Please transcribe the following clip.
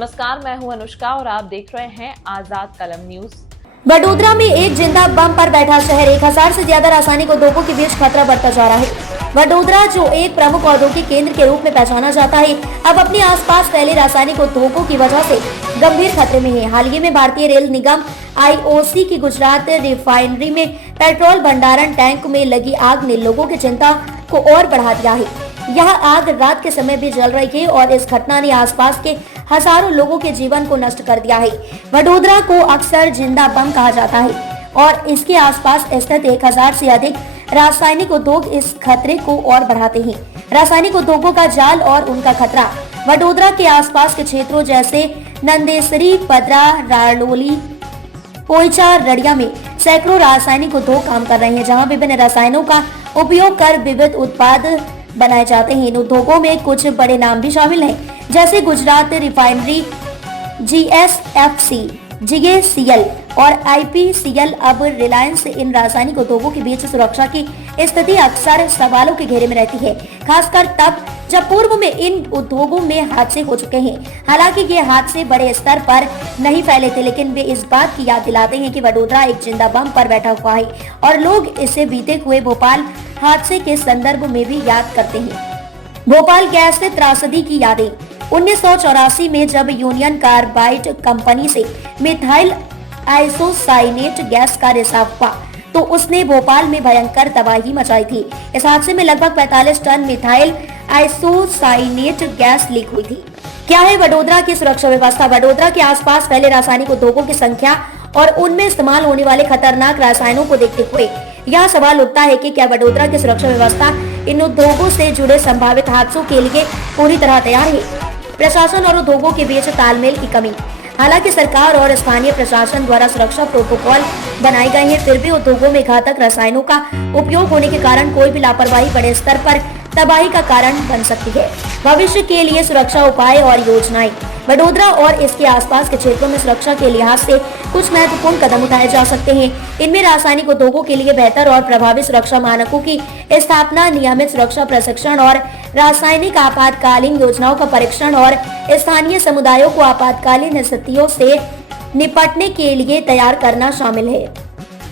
नमस्कार, मैं हूं अनुष्का और आप देख रहे हैं आजाद कलम न्यूज। वडोदरा में एक जिंदा बम पर बैठा शहर, 1000 से ज्यादा रासायनिक उद्योगों के बीच खतरा बढ़ता जा रहा है। वडोदरा, जो एक प्रमुख औद्योगिक केंद्र के रूप में पहचाना जाता है, अब अपने आसपास फैले रासायनिक उद्योगों की वजह से गंभीर खतरे में है। हाल ही में भारतीय रेल निगम IOC की गुजरात रिफाइनरी में पेट्रोल भंडारण टैंक में लगी आग ने लोगों की चिंता को और बढ़ा दिया है। यह आग रात के समय भी जल रही है और इस घटना ने आसपास के हजारों लोगों के जीवन को नष्ट कर दिया है। वडोदरा को अक्सर जिंदा बम कहा जाता है और इसके आसपास स्थित 1000 से अधिक रासायनिक उद्योग इस खतरे को और बढ़ाते हैं। रासायनिक उद्योगों का जाल और उनका खतरा। वडोदरा के आसपास के क्षेत्रों जैसे नंदेसरी, पदरा, रालोली, पोईचा, रड़िया में सैकड़ों रासायनिक उद्योग काम कर रहे हैं, जहां विभिन्न रसायनों का उपयोग कर विविध उत्पाद बनाए जाते हैं। इन उद्योगों में कुछ बड़े नाम भी शामिल हैं, जैसे गुजरात रिफाइनरी, GSFC, GACL और IPCL। अब रिलायंस इन रासायनिक उद्योगों के बीच सुरक्षा की स्थिति अक्सर सवालों के घेरे में रहती है, खासकर तब जब पूर्व में इन उद्योगों में हादसे हो चुके हैं। हालांकि ये हादसे बड़े स्तर पर नहीं फैले थे, लेकिन वे इस बात की याद दिलाते हैं कि वडोदरा एक जिंदा बम पर बैठा हुआ है और लोग इसे बीते हुए भोपाल हादसे के संदर्भ में भी याद करते हैं। भोपाल गैस से त्रासदी की यादें। 1984 में जब यूनियन कार्बाइड कंपनी से मिथाइल आइसोसाइनेट गैस का रिसाव हुआ तो उसने भोपाल में भयंकर तबाही मचाई थी। इस हादसे में लगभग 45 ton methyl isocyanate gas leak हुई थी। क्या है वडोदरा की सुरक्षा व्यवस्था? वडोदरा के आसपास फैले रासायनिक उद्योगों की संख्या और उनमें इस्तेमाल होने वाले खतरनाक रसायनों को देखते हुए यह सवाल उठता है कि क्या वडोदरा की सुरक्षा व्यवस्था इन उद्योगों से जुड़े संभावित हादसों के लिए पूरी तरह तैयार है? प्रशासन और उद्योगों के बीच तालमेल की कमी। हालांकि सरकार और स्थानीय प्रशासन द्वारा सुरक्षा प्रोटोकॉल बनाए गए हैं, फिर भी उद्योगों में घातक रसायनों का उपयोग होने के कारण कोई भी लापरवाही बड़े स्तर पर तबाही का कारण बन सकती है। भविष्य के लिए सुरक्षा उपाय और योजनाएं। वडोदरा और इसके आसपास के क्षेत्रों में सुरक्षा के लिहाज से कुछ महत्वपूर्ण कदम उठाए जा सकते हैं। इनमें रासायनिक उद्योगों के लिए बेहतर और प्रभावी सुरक्षा मानकों की स्थापना, नियमित सुरक्षा प्रशिक्षण और रासायनिक आपातकालीन योजनाओं का परीक्षण और स्थानीय समुदायों को आपातकालीन स्थितियों से निपटने के लिए तैयार करना शामिल है।